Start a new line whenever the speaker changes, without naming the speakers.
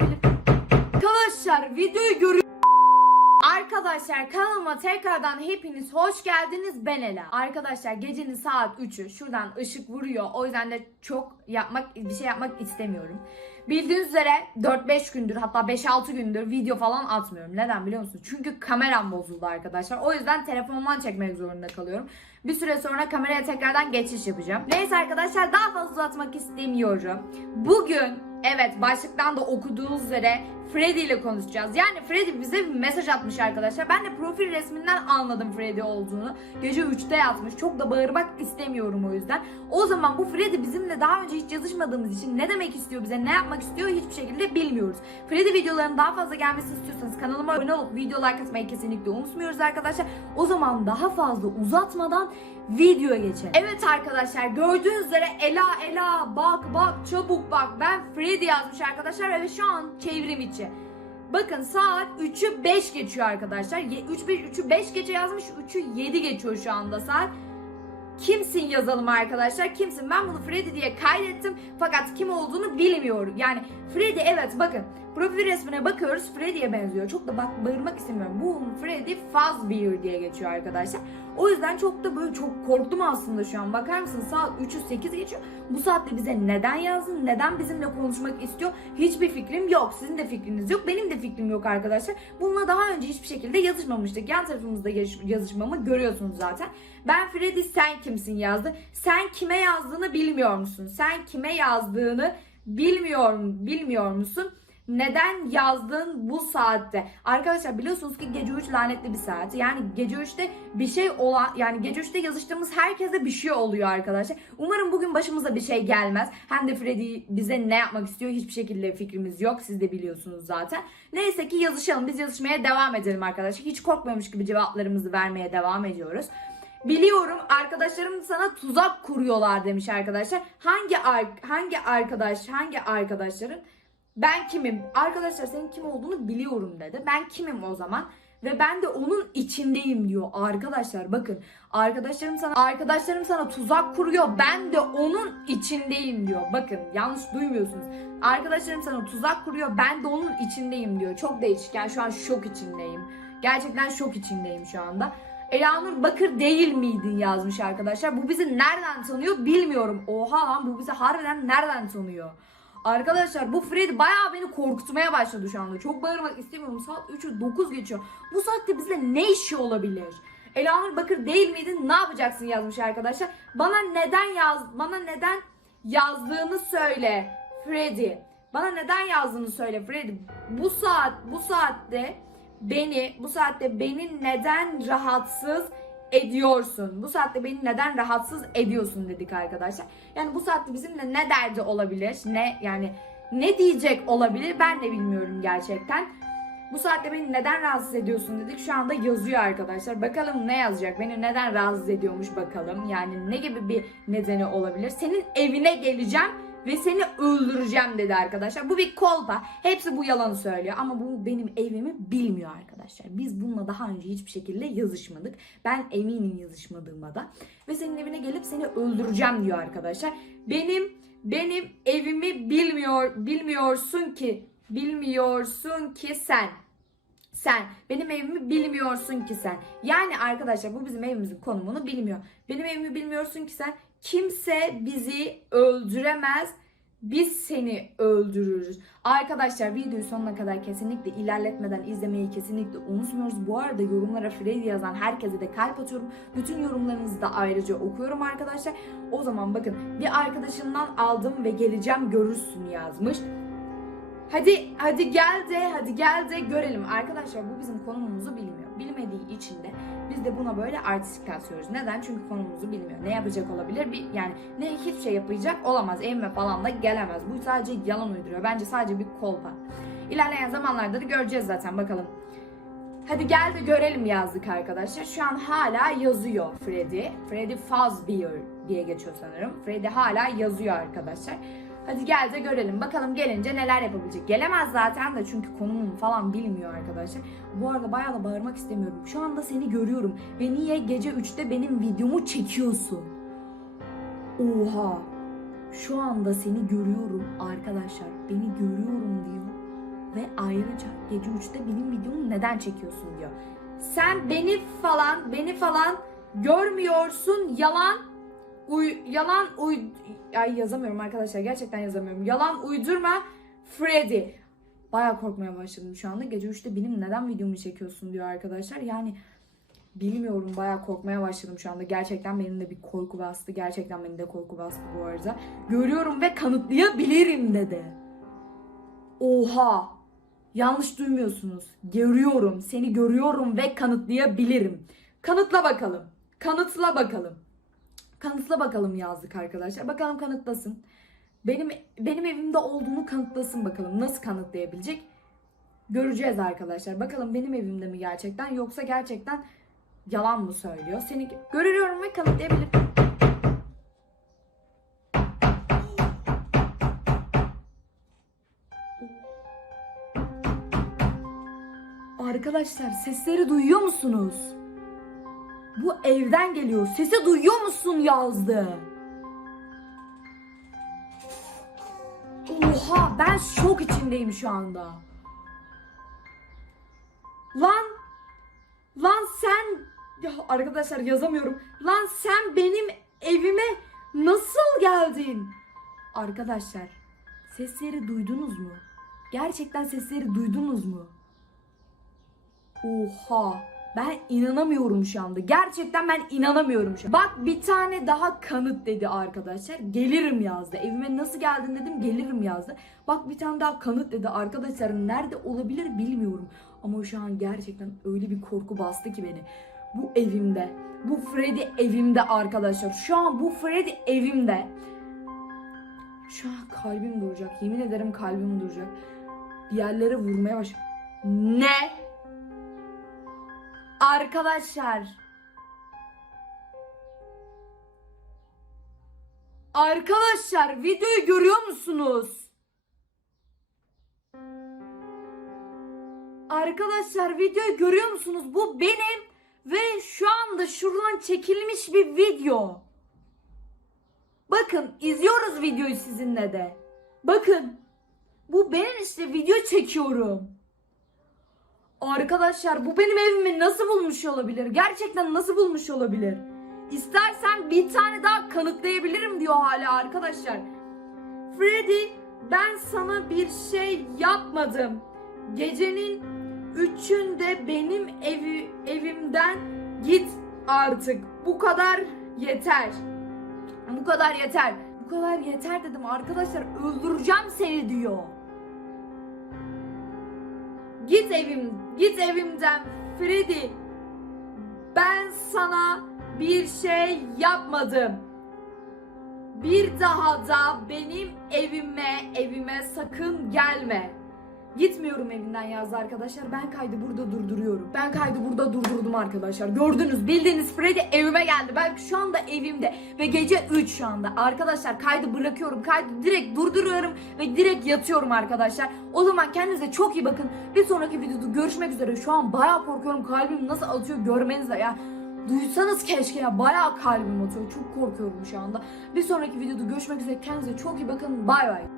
başlayabilir. Arkadaşlar videoyu görüyor. Arkadaşlar kanalıma tekrardan hepiniz hoş geldiniz ben Ela. Arkadaşlar gecenin saat 3'ü şuradan ışık vuruyor o yüzden de çok yapmak bir şey yapmak istemiyorum. Bildiğiniz üzere 4-5 gündür hatta 5-6 gündür video falan atmıyorum. Neden biliyor musunuz? Çünkü kameram bozuldu arkadaşlar. O yüzden telefondan çekmek zorunda kalıyorum. Bir süre sonra kameraya tekrardan geçiş yapacağım. Neyse arkadaşlar daha fazla uzatmak istemiyorum. Bugün Evet başlıktan da okuduğunuz üzere Freddy ile konuşacağız. Yani Freddy bize bir mesaj atmış arkadaşlar. Ben de profil resminden anladım Freddy olduğunu. Gece 3'te yazmış. Çok da bağırmak istemiyorum o yüzden. O zaman bu Freddy bizimle daha önce hiç yazışmadığımız için ne demek istiyor bize, ne yapmak istiyor hiçbir şekilde bilmiyoruz. Freddy videolarının daha fazla gelmesini istiyorsanız kanalıma abone olup video like atmayı kesinlikle unutmuyoruz arkadaşlar. O zaman daha fazla uzatmadan videoya geçelim. Evet arkadaşlar gördüğünüz üzere Ela Ela bak bak çabuk bak ben Freddy yazmış arkadaşlar ve şu an çevrim içi. Bakın saat 3'ü 5 geçiyor arkadaşlar. 3 5 3'ü 5 geçe yazmış. 3'ü 7 geçiyor şu anda saat. Kimsin yazalım arkadaşlar? Kimsin? Ben bunu Freddy diye kaydettim. Fakat kim olduğunu bilmiyorum. Yani Freddy evet bakın. Profil resmine bakıyoruz. Freddy'ye benziyor. Çok da bak bağırmak istemiyorum. Bu Freddy Fazbear diye geçiyor arkadaşlar. O yüzden çok da böyle çok korktum aslında şu an. Bakar mısın saat 3'ü 8 geçiyor. Bu saatte bize neden yazdın? Neden bizimle konuşmak istiyor? Hiçbir fikrim yok. Sizin de fikriniz yok. Benim de fikrim yok arkadaşlar. Bununla daha önce hiçbir şekilde yazışmamıştık. Yan tarafımızda yazış- yazışmamı görüyorsunuz zaten. Ben Freddy sen kimsin yazdı. Sen kime yazdığını bilmiyor musun? Sen kime yazdığını bilmiyor, bilmiyor musun? Neden yazdın bu saatte? Arkadaşlar biliyorsunuz ki gece 3 lanetli bir saat. Yani gece 3'te bir şey olan yani gece 3'te yazıştığımız herkese bir şey oluyor arkadaşlar. Umarım bugün başımıza bir şey gelmez. Hem de Freddy bize ne yapmak istiyor hiçbir şekilde fikrimiz yok. Siz de biliyorsunuz zaten. Neyse ki yazışalım. Biz yazışmaya devam edelim arkadaşlar. Hiç korkmuyormuş gibi cevaplarımızı vermeye devam ediyoruz. Biliyorum arkadaşlarım sana tuzak kuruyorlar demiş arkadaşlar. Hangi hangi arkadaş hangi arkadaşların ben kimim? Arkadaşlar senin kim olduğunu biliyorum dedi. Ben kimim o zaman? Ve ben de onun içindeyim diyor. Arkadaşlar bakın arkadaşlarım sana arkadaşlarım sana tuzak kuruyor. Ben de onun içindeyim diyor. Bakın yanlış duymuyorsunuz. Arkadaşlarım sana tuzak kuruyor. Ben de onun içindeyim diyor. Çok değişik. Yani şu an şok içindeyim. Gerçekten şok içindeyim şu anda. Elanur Bakır değil miydin yazmış arkadaşlar. Bu bizi nereden tanıyor bilmiyorum. Oha lan bu bizi harbiden nereden tanıyor? Arkadaşlar bu Freddy bayağı beni korkutmaya başladı şu anda. Çok bağırmak istemiyorum. Saat 3'ü 9 geçiyor. Bu saatte bizle ne işi olabilir? Elanur Bakır değil miydin? Ne yapacaksın yazmış arkadaşlar. Bana neden yaz bana neden yazdığını söyle Freddy. Bana neden yazdığını söyle Freddy. Bu saat bu saatte beni bu saatte beni neden rahatsız ediyorsun? Bu saatte beni neden rahatsız ediyorsun dedik arkadaşlar. Yani bu saatte bizimle ne derdi olabilir? Ne yani ne diyecek olabilir? Ben de bilmiyorum gerçekten. Bu saatte beni neden rahatsız ediyorsun dedik. Şu anda yazıyor arkadaşlar. Bakalım ne yazacak? Beni neden rahatsız ediyormuş bakalım. Yani ne gibi bir nedeni olabilir? Senin evine geleceğim ve seni öldüreceğim dedi arkadaşlar. Bu bir kolpa. Hepsi bu yalanı söylüyor ama bu benim evimi bilmiyor arkadaşlar. Biz bununla daha önce hiçbir şekilde yazışmadık. Ben eminim yazışmadığıma da. Ve senin evine gelip seni öldüreceğim diyor arkadaşlar. Benim benim evimi bilmiyor bilmiyorsun ki bilmiyorsun ki sen. Sen benim evimi bilmiyorsun ki sen. Yani arkadaşlar bu bizim evimizin konumunu bilmiyor. Benim evimi bilmiyorsun ki sen. Kimse bizi öldüremez. Biz seni öldürürüz. Arkadaşlar videoyu sonuna kadar kesinlikle ilerletmeden izlemeyi kesinlikle unutmuyoruz. Bu arada yorumlara Freddy yazan herkese de kalp atıyorum. Bütün yorumlarınızı da ayrıca okuyorum arkadaşlar. O zaman bakın bir arkadaşından aldım ve geleceğim görürsün yazmış. Hadi hadi gel de hadi gel de görelim. Arkadaşlar bu bizim konumumuzu bilmiyor. Bilmediği için de biz de buna böyle artistik kasıyoruz. Neden? Çünkü konumumuzu bilmiyor. Ne yapacak olabilir? Bir, yani ne hiçbir şey yapacak olamaz. Evime falan da gelemez. Bu sadece yalan uyduruyor. Bence sadece bir kolpa. İlerleyen zamanlarda da göreceğiz zaten bakalım. Hadi gel de görelim yazdık arkadaşlar. Şu an hala yazıyor Freddy. Freddy Fazbear diye geçiyor sanırım. Freddy hala yazıyor arkadaşlar. Hadi gel de görelim. Bakalım gelince neler yapabilecek. Gelemez zaten de çünkü konumunu falan bilmiyor arkadaşlar. Bu arada bayağı da bağırmak istemiyorum. Şu anda seni görüyorum. Ve niye gece 3'te benim videomu çekiyorsun? Oha. Şu anda seni görüyorum arkadaşlar. Beni görüyorum diyor. Ve ayrıca gece 3'te benim videomu neden çekiyorsun diyor. Sen beni falan, beni falan görmüyorsun. Yalan uy yalan uy ay yazamıyorum arkadaşlar. Gerçekten yazamıyorum. Yalan uydurma Freddy. Baya korkmaya başladım şu anda. Gece 3'te benim neden videomu çekiyorsun diyor arkadaşlar. Yani bilmiyorum baya korkmaya başladım şu anda. Gerçekten benim de bir korku bastı. Gerçekten benim de korku bastı bu arada. Görüyorum ve kanıtlayabilirim dedi. Oha! Yanlış duymuyorsunuz. Görüyorum, seni görüyorum ve kanıtlayabilirim. Kanıtla bakalım. Kanıtla bakalım. Kanıtla bakalım yazdık arkadaşlar. Bakalım kanıtlasın. Benim benim evimde olduğunu kanıtlasın bakalım. Nasıl kanıtlayabilecek? Göreceğiz arkadaşlar. Bakalım benim evimde mi gerçekten yoksa gerçekten yalan mı söylüyor? Seni görüyorum ve kanıtlayabilirim. Arkadaşlar sesleri duyuyor musunuz? Bu evden geliyor. Sesi duyuyor musun yazdı. Oha ben şok içindeyim şu anda. Lan lan sen ya arkadaşlar yazamıyorum. Lan sen benim evime nasıl geldin? Arkadaşlar sesleri duydunuz mu? Gerçekten sesleri duydunuz mu? Oha. Ben inanamıyorum şu anda. Gerçekten ben inanamıyorum şu an. Bak bir tane daha kanıt dedi arkadaşlar. Gelirim yazdı. Evime nasıl geldin dedim gelirim yazdı. Bak bir tane daha kanıt dedi arkadaşlar. Nerede olabilir bilmiyorum. Ama şu an gerçekten öyle bir korku bastı ki beni. Bu evimde. Bu Freddy evimde arkadaşlar. Şu an bu Freddy evimde. Şu an kalbim duracak. Yemin ederim kalbim duracak. Bir yerlere vurmaya baş... Ne? Arkadaşlar. Arkadaşlar videoyu görüyor musunuz? Arkadaşlar videoyu görüyor musunuz? Bu benim ve şu anda şuradan çekilmiş bir video. Bakın izliyoruz videoyu sizinle de. Bakın. Bu benim işte video çekiyorum. Arkadaşlar bu benim evimi nasıl bulmuş olabilir? Gerçekten nasıl bulmuş olabilir? İstersen bir tane daha kanıtlayabilirim diyor hala arkadaşlar. Freddy ben sana bir şey yapmadım. Gecenin üçünde benim evi, evimden git artık. Bu kadar yeter. Bu kadar yeter. Bu kadar yeter dedim arkadaşlar öldüreceğim seni diyor. Git evim, git evimden Freddy. Ben sana bir şey yapmadım. Bir daha da benim evime, evime sakın gelme. Gitmiyorum evinden yazdı arkadaşlar. Ben kaydı burada durduruyorum. Ben kaydı burada durdurdum arkadaşlar. Gördünüz, bildiğiniz Freddy evime geldi. Ben şu anda evimde ve gece 3 şu anda. Arkadaşlar kaydı bırakıyorum. Kaydı direkt durduruyorum ve direkt yatıyorum arkadaşlar. O zaman kendinize çok iyi bakın. Bir sonraki videoda görüşmek üzere. Şu an bayağı korkuyorum. Kalbim nasıl atıyor görmeniz de ya. Duysanız keşke ya bayağı kalbim atıyor. Çok korkuyorum şu anda. Bir sonraki videoda görüşmek üzere. Kendinize çok iyi bakın. Bay bay.